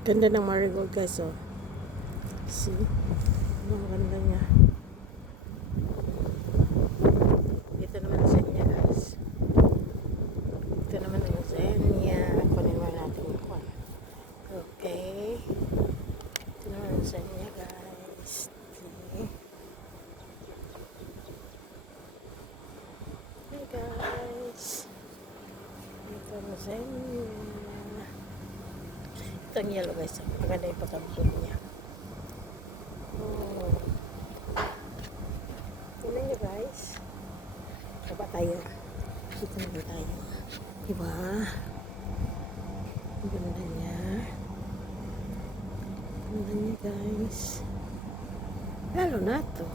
Ganda ng marigold guys, oh. See? Ang ganda niya. Dito naman sa inyo guys. Dito naman ang sa inyo. Kunin mo natin yung kwan. Okay. Dito naman sa inyo guys. See? Hey guys. Dito naman sa inyo. Ito ang yellow guys. Maganda yung pagka-bloom niya. Oh. Tignan nyo guys. Baba tayo. Dito naman tayo. Diba? Ang ganda niya. Ang ganda niya guys. Lalo na to.